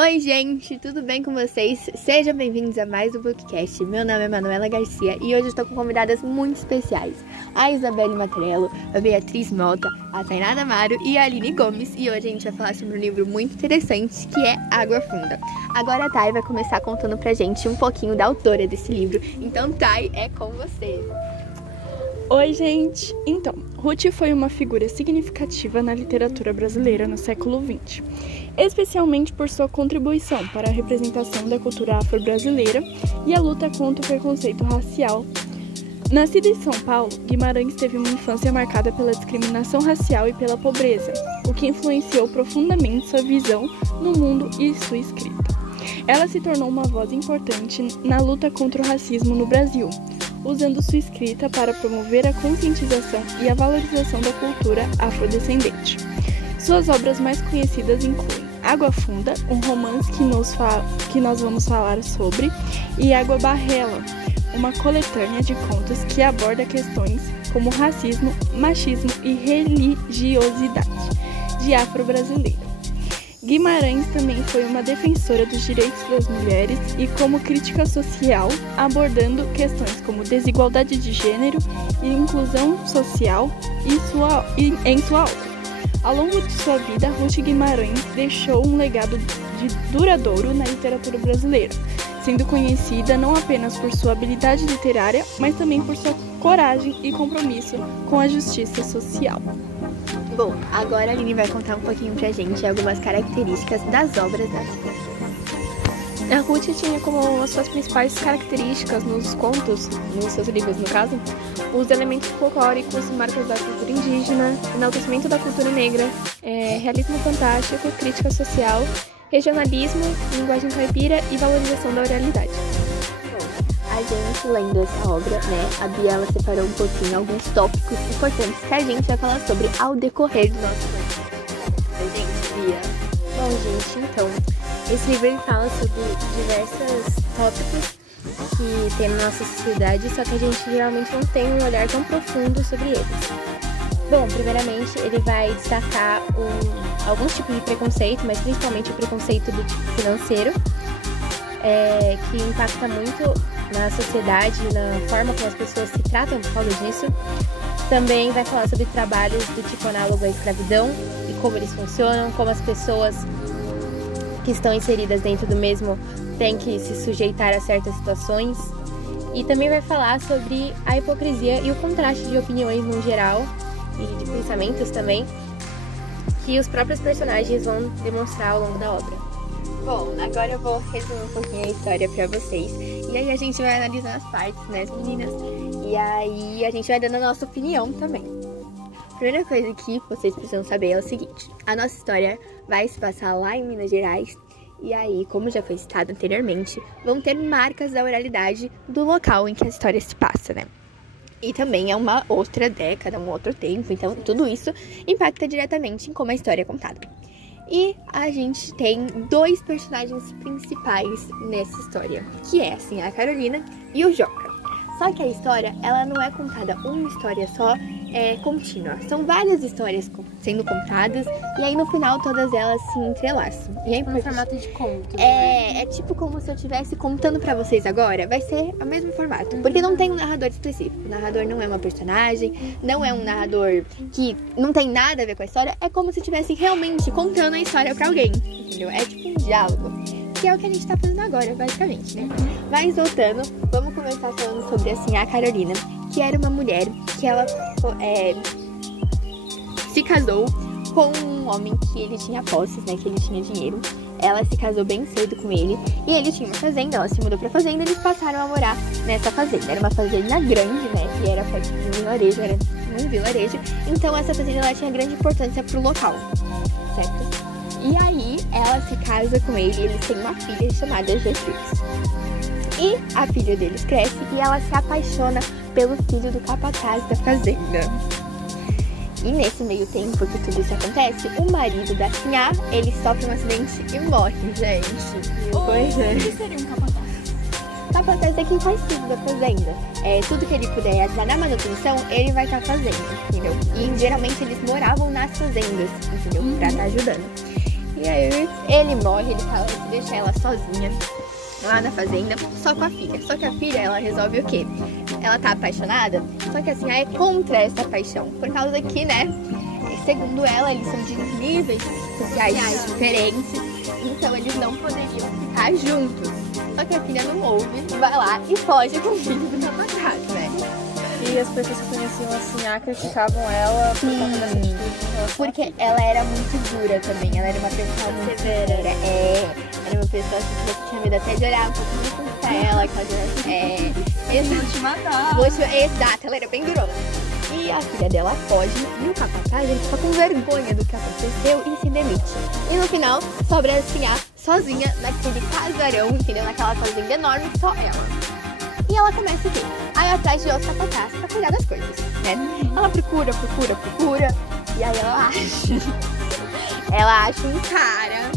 Oi gente, tudo bem com vocês? Sejam bem-vindos a mais um Bookcast. Meu nome é Manuela Garcia e hoje eu estou com convidadas muito especiais. A Isabelle Matrello, a Beatriz Mota, a Tainara Amaro e a Aline Gomes. E hoje a gente vai falar sobre um livro muito interessante que é Água Funda. Agora a Thay vai começar contando pra gente um pouquinho da autora desse livro. Então Thay, é com você. Oi gente! Então, Ruth foi uma figura significativa na literatura brasileira no século XX, especialmente por sua contribuição para a representação da cultura afro-brasileira e a luta contra o preconceito racial. Nascida em São Paulo, Guimarães teve uma infância marcada pela discriminação racial e pela pobreza, o que influenciou profundamente sua visão no mundo e sua escrita. Ela se tornou uma voz importante na luta contra o racismo no Brasil, usando sua escrita para promover a conscientização e a valorização da cultura afrodescendente. Suas obras mais conhecidas incluem Água Funda, um romance que nós vamos falar sobre, e Água Barrela, uma coletânea de contos que aborda questões como racismo, machismo e religiosidade de afro-brasileiro. Guimarães também foi uma defensora dos direitos das mulheres e como crítica social, abordando questões como desigualdade de gênero e inclusão social em sua obra. Ao longo de sua vida, Ruth Guimarães deixou um legado duradouro na literatura brasileira, sendo conhecida não apenas por sua habilidade literária, mas também por sua coragem e compromisso com a justiça social. Bom, agora a Aline vai contar um pouquinho pra gente algumas características das obras da autora. A Ruth tinha como as suas principais características nos contos, nos seus livros no caso, os elementos folclóricos, marcas da cultura indígena, enaltecimento da cultura negra, realismo fantástico, crítica social, regionalismo, linguagem caipira e valorização da oralidade. A gente, lendo essa obra, a Bia, ela separou um pouquinho alguns tópicos importantes que a gente vai falar sobre ao decorrer do nosso livro. Bia? Bom, gente, então, esse livro ele fala sobre diversos tópicos que tem na nossa sociedade, só que a gente geralmente não tem um olhar tão profundo sobre eles. Bom, primeiramente, ele vai destacar alguns tipos de preconceito, mas principalmente o preconceito do tipo financeiro, que impacta muito na sociedade, na forma como as pessoas se tratam por causa disso. Também vai falar sobre trabalhos do tipo análogo à escravidão e como eles funcionam, como as pessoas que estão inseridas dentro do mesmo têm que se sujeitar a certas situações. E também vai falar sobre a hipocrisia e o contraste de opiniões no geral e de pensamentos também, que os próprios personagens vão demonstrar ao longo da obra. Bom, agora eu vou resumir um pouquinho a história pra vocês. E aí a gente vai analisando as partes, né, meninas? E aí a gente vai dando a nossa opinião também. A primeira coisa que vocês precisam saber é o seguinte. A nossa história vai se passar lá em Minas Gerais. E aí, como já foi citado anteriormente, vão ter marcas da oralidade do local em que a história se passa, né? E também é uma outra década, um outro tempo. Então, tudo isso impacta diretamente em como a história é contada. E a gente tem dois personagens principais nessa história, que é, assim, a Carolina e o Joca. Só que a história, ela não é contada uma história só, contínua. São várias histórias sendo contadas e aí no final todas elas se entrelaçam. E é no formato de conto. É tipo como se eu estivesse contando pra vocês agora, vai ser o mesmo formato. Porque não tem um narrador específico. O narrador não é uma personagem, não é um narrador que não tem nada a ver com a história. É como se estivesse realmente contando a história pra alguém, entendeu? É tipo um diálogo. Que é o que a gente tá fazendo agora, basicamente, né? Mas voltando, vamos começar falando sobre, assim, a Carolina, que era uma mulher que ela se casou com um homem que ele tinha posses, né? Que ele tinha dinheiro. Ela se casou bem cedo com ele e ele tinha uma fazenda, ela se mudou pra fazenda e eles passaram a morar nessa fazenda. Era uma fazenda grande, né? Que era perto de um vilarejo, era um vilarejo. Então essa fazenda, ela tinha grande importância pro local, certo? E aí, ela se casa com ele e eles têm uma filha chamada Gertrudes. E a filha deles cresce e ela se apaixona pelo filho do capataz da fazenda. E nesse meio tempo que tudo isso acontece, o marido da Sinhá, ele sofre um acidente e morre, gente. Pois é. O que seria um capataz? Capataz é quem faz tudo da fazenda. Tudo que ele puder ajudar na manutenção, ele vai estar fazendo, entendeu? E geralmente eles moravam nas fazendas, entendeu? Pra estar ajudando. E aí ele morre, ele fala que deixa ela sozinha lá na fazenda, só com a filha. Só que a filha, ela resolve o quê? Ela tá apaixonada, só que assim, é contra essa paixão. Por causa que, né, segundo ela, eles são de níveis sociais diferentes, então eles não poderiam ficar juntos. Só que a filha não ouve, vai lá e foge com o filho do capataz, né? E as pessoas que conheciam a Sinhá criticavam ela por conta dessa atitude. Porque ela era muito dura também, ela era uma pessoa muito severa. Era uma pessoa assim, que você tinha medo até de olhar um pouco muito pra ela, que ela Vou te matar. Exato, ela era bem durona. E a filha dela foge e o capataz ele fica com vergonha do que aconteceu e se demite. E no final sobra a Sinhá sozinha naquele casarão, entendeu? Naquela fazenda enorme, só ela. E ela começa o quê? A ir atrás de outros capatazes pra cuidar das coisas, né? Ela procura. E aí ela acha um cara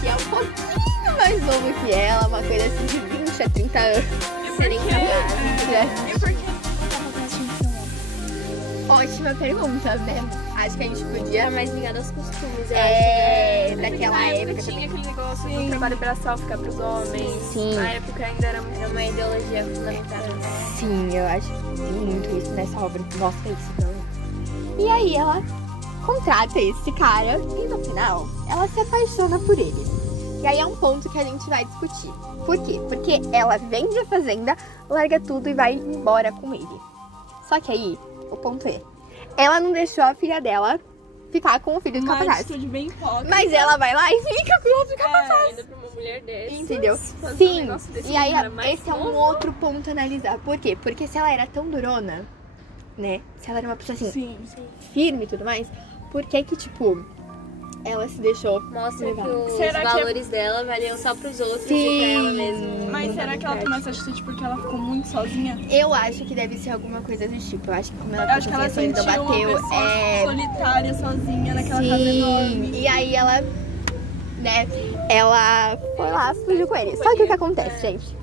que é um pouquinho mais novo que ela, uma coisa assim de 20 a 30 anos. Serem casados, né? E por que o capataz tinha que ser um homem? Ótima pergunta, né? Acho que a gente podia... Era mais ligado aos costumes, eu acho, né? Daquela época tinha aquele negócio do trabalho braçal ficar pros homens. Sim. Na época ainda era uma ideologia fundamental. Sim, eu acho que tem muito isso nessa obra. Nossa, isso não. E aí ela contrata esse cara e no final ela se apaixona por ele. E aí é um ponto que a gente vai discutir. Por quê? Porque ela vende a fazenda, larga tudo e vai embora com ele. Só que aí, o ponto é, ela não deixou a filha dela ficar com o filho do capataz. Bem hipócrita. Mas ela vai lá e fica com o outro capataz. Ainda pra uma mulher dessa. Entendeu? Sim. E aí, esse é um outro ponto a analisar. Por quê? Porque se ela era tão durona, né? Se ela era uma pessoa assim, firme e tudo mais, por que que, tipo, ela se deixou Mostra levar? que os Será que valores dela valiam só pros outros Sim. e pra ela mesma. Mas será que ela tomou essa atitude porque ela ficou muito sozinha? Eu acho que deve ser alguma coisa do tipo. Eu acho que como ela Eu acho que ela sozinha, sentiu solidão bateu. uma pessoa solitária, sozinha, naquela casa Sim. enorme. E aí ela, né, ela foi lá, fugiu com ele. Só que o que acontece, gente?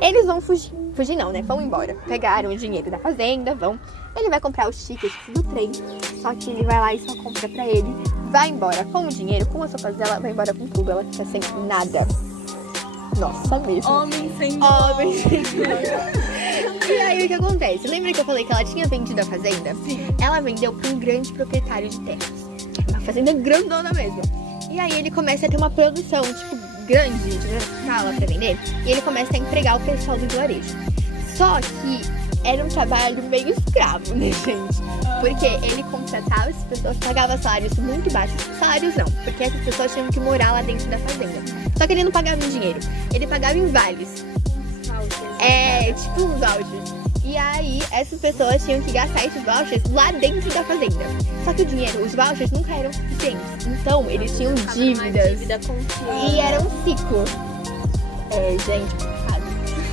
Eles vão fugir. Fugir não, né? Vão embora. Pegaram o dinheiro da fazenda, vão. Ele vai comprar os tickets do trem. Só que ele vai lá e só compra pra ele. Vai embora com o dinheiro, com as roupas dela, vai embora com tudo. Ela fica sem nada. Nossa, mesmo. Homem sem Homem sem E aí o que acontece? Lembra que eu falei que ela tinha vendido a fazenda? Sim. Ela vendeu pra um grande proprietário de terras. Uma fazenda grandona mesmo. E aí ele começa a ter uma produção, tipo, grande, de grande escala pra vender. E ele começa a empregar o pessoal do vilarejo. Só que era um trabalho meio escravo, né, gente? Porque ele contratava as pessoas, pagava salários muito baixos. Salários não, porque essas pessoas tinham que morar lá dentro da fazenda. Só que ele não pagava em dinheiro, ele pagava em vales. Tipo uns vouchers. E aí, essas pessoas tinham que gastar esses vouchers lá dentro da fazenda. Só que o dinheiro, os vouchers nunca eram suficientes. Então, eles tinham dívidas. Dívida contínua. E era um ciclo. Gente, complicado.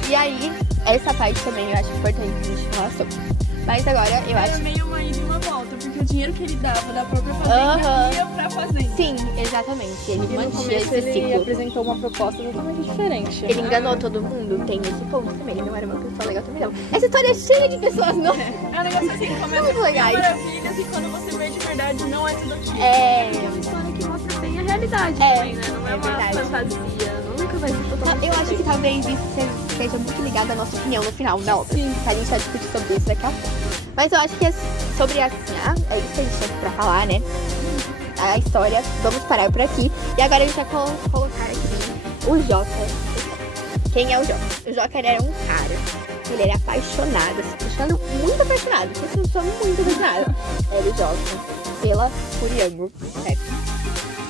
E aí, essa parte também eu acho importante a gente falar sobre. Mas agora eu Era acho... meio uma ida e uma volta, porque o dinheiro que ele dava da própria fazenda ia pra fazenda. Sim, exatamente. Ele E no mantinha começo esse ele ciclo. apresentou uma proposta totalmente diferente. Ele enganou todo mundo, tem esse ponto também. Ele não era uma pessoa legal também, não. Essa história é cheia de pessoas, não? É um negócio assim, começa Muito com legais. maravilhas e quando você vê de verdade não é tudo aquilo. É. É uma história que mostra bem a realidade É, também, né? Não é, é uma verdade. fantasia, nunca vai ser totalmente Eu acho que perfeito. talvez isso seja muito ligado à nossa opinião no final da obra. Sim. Que a gente vai discutir sobre isso daqui a pouco. Mas eu acho que sobre a Sinhá, é isso que a gente tem pra falar, né? A história, vamos parar por aqui. E agora a gente vai colocar aqui o Joca. Quem é o Joca? O Joca era um cara, ele era apaixonado, muito apaixonado. Uma pessoa muito apaixonada. Era o Joca pela Furiango, certo?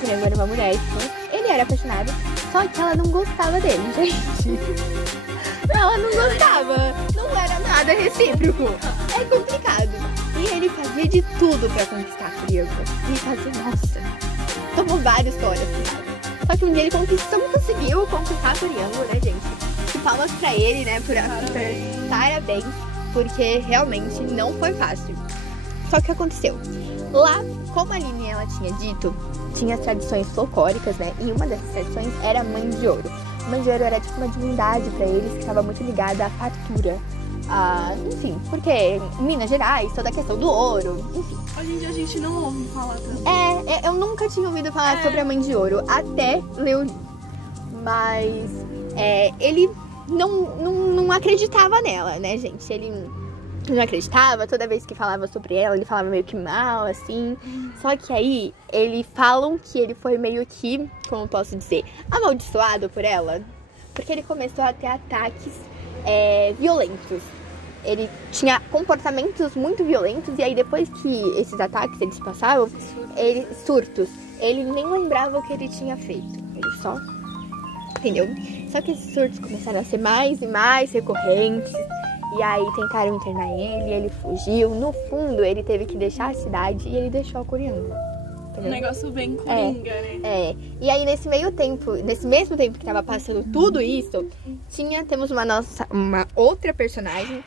Furiango era uma mulher, tipo, ele era apaixonado, só que ela não gostava dele, gente. Ela não gostava, não era nada recíproco. É complicado. E ele fazia de tudo pra conquistar a Furiango. Ele fazia, nossa, tomou vários fora, sabe? Só que um dia ele conseguiu conquistar a Furiango, né, gente? E palmas pra ele, né, por parabéns, porque realmente não foi fácil. Só que o que aconteceu? Lá, como a Aline ela tinha dito, tinha as tradições folclóricas, né? E uma dessas tradições era a Mãe de Ouro. A Mãe de Ouro era tipo uma divindade pra eles que estava muito ligada à fartura. enfim, porque Minas Gerais, toda a questão do ouro, enfim. Hoje em dia a gente não ouve falar tanto. Eu nunca tinha ouvido falar sobre a Mãe de Ouro, até ler o livro. Mas ele não acreditava nela, né, gente? Ele não acreditava, toda vez que falava sobre ela, ele falava meio que mal, assim. Só que aí, eles falam que ele foi meio que, como eu posso dizer, amaldiçoado por ela. Porque ele começou a ter ataques violentos. Ele tinha comportamentos muito violentos e aí depois que esses ataques eles passavam, surtos, ele nem lembrava o que ele tinha feito. Ele só, entendeu? Só que esses surtos começaram a ser mais e mais recorrentes. E aí tentaram internar ele fugiu. No fundo, ele teve que deixar a cidade e ele deixou a Coreana. Um negócio bem coringa, né? E aí nesse mesmo tempo que tava passando tudo isso, temos uma outra personagem,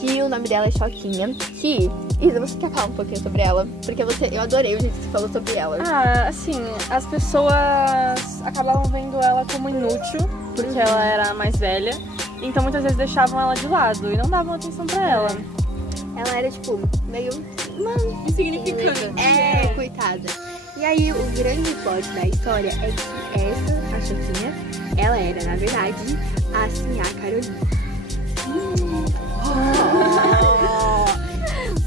que o nome dela é Choquinha, que, Isa, você quer falar um pouquinho sobre ela? Porque eu adorei o jeito que você falou sobre ela. Assim, as pessoas acabavam vendo ela como inútil, porque ela era mais velha, então muitas vezes deixavam ela de lado e não davam atenção pra ela. Ela era, tipo, meio... insignificante. Coitada. E aí, o grande plot da história é que a Choquinha, ela era, na verdade, a Sinhá Carolina.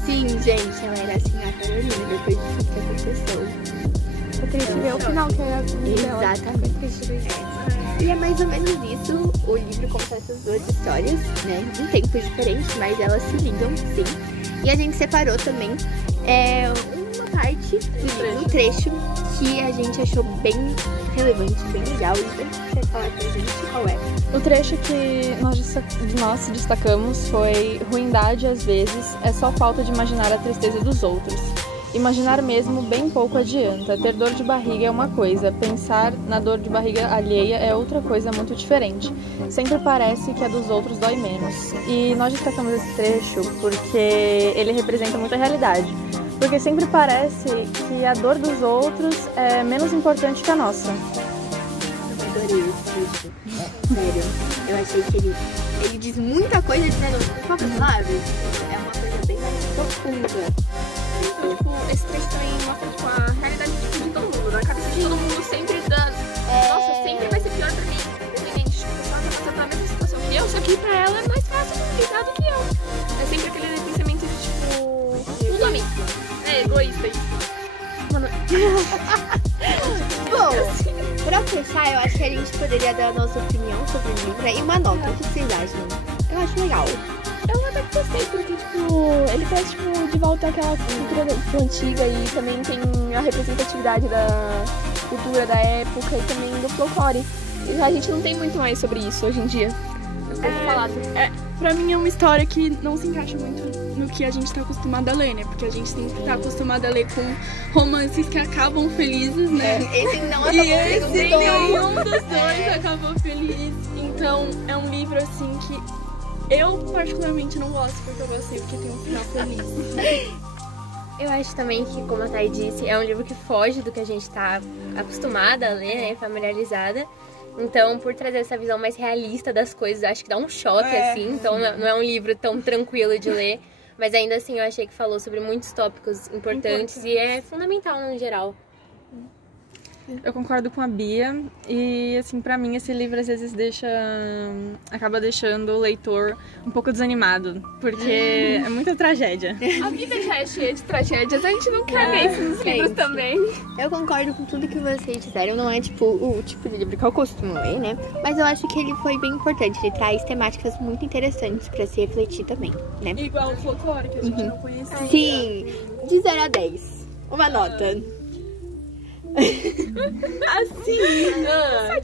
Sim, gente, ela era a Sinhá Carolina, depois de tudo que aconteceu. Eu queria ver o final que era dela. Exatamente. E é mais ou menos isso, o livro conta essas duas histórias, né, em tempos diferentes, mas elas se ligam, sim. E a gente separou também uma parte do trecho que a gente achou bem relevante, bem legal. E você falar pra gente qual é? O trecho que nós destacamos foi: ruindade às vezes é só falta de imaginar a tristeza dos outros. Imaginar mesmo bem pouco adianta. Ter dor de barriga é uma coisa, pensar na dor de barriga alheia é outra coisa muito diferente. Sempre parece que a dos outros dói menos. E nós destacamos esse trecho porque ele representa muita realidade. Porque sempre parece que a dor dos outros é menos importante que a nossa. Eu adorei esse trecho. Sério. Eu achei que ele diz muita coisa dizendo poucas palavras. É uma coisa bem mais profunda. Então, tipo, esse trecho também mostra, tipo, a realidade tipo, de todo mundo. Na cabeça de todo mundo sempre nossa, sempre vai ser pior pra mim. Independente, tipo, ela tá passando pela mesma situação que eu, só que pra ela é mais fácil lidar do que eu. É sempre aquele pensamento de, tipo, tudo a mim. É egoísta isso. Mano. Bom, pra fechar, eu acho que a gente poderia dar a nossa opinião sobre o livro, né? E uma nota. O que vocês acham? Eu acho legal. Eu até que gostei, porque, tipo, ele traz, tipo, de volta aquela cultura antiga e também tem a representatividade da cultura da época e também do folclore. E a gente não tem muito mais sobre isso hoje em dia. Pra mim é uma história que não se encaixa muito no que a gente tá acostumado a ler, né? Porque a gente sempre tá acostumado a ler com romances que acabam felizes, né? Esse não acabou E esse feliz. nenhum dos dois acabou feliz. Então é um livro assim que eu particularmente não gosto, porque eu gostei porque tem um final feliz. Eu acho também que, como a Thay disse, é um livro que foge do que a gente tá acostumada a ler, né? Familiarizada. Então, por trazer essa visão mais realista das coisas, acho que dá um choque, assim. Então, não é um livro tão tranquilo de ler. Mas ainda assim, eu achei que falou sobre muitos tópicos importantes e é fundamental no geral. Eu concordo com a Bia e, assim, pra mim esse livro às vezes acaba deixando o leitor um pouco desanimado, porque é muita tragédia. A vida já é cheia de tragédias, a gente não quer ver isso nos livros também. Eu concordo com tudo que vocês disseram, não é tipo o tipo de livro que eu costumo ler, né? Mas eu acho que ele foi bem importante, ele traz temáticas muito interessantes pra se refletir também, né? Igual o folclore, que a gente não conhecia. Sim, de 0 a 10, uma nota. Assim,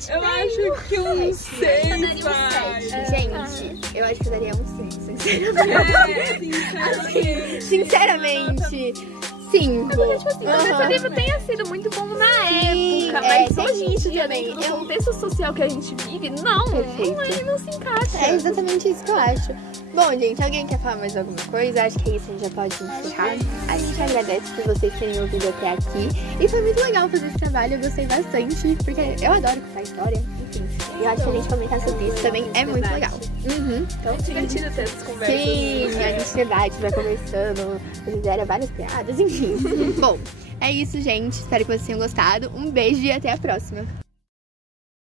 eu acho que um 6 vai. Gente, eu acho que eu daria um 5, sinceramente. 5. Porque, tipo assim, talvez esse livro tenha sido muito bom na época, mas hoje em dia, dentro do contexto social que a gente vive, ele não se encaixa. É exatamente isso que eu acho. Bom, gente, alguém quer falar mais alguma coisa? Acho que é isso, a gente já pode encerrar. A gente agradece por vocês terem ouvido até aqui. E foi muito legal fazer esse trabalho, eu gostei bastante, porque eu adoro contar história, enfim. E eu acho que a gente comentar sobre isso também é muito legal. Então, divertido ter essas conversas. Sim, a gente vai conversando, a gente era várias piadas, enfim. Bom, é isso, gente. Espero que vocês tenham gostado. Um beijo e até a próxima.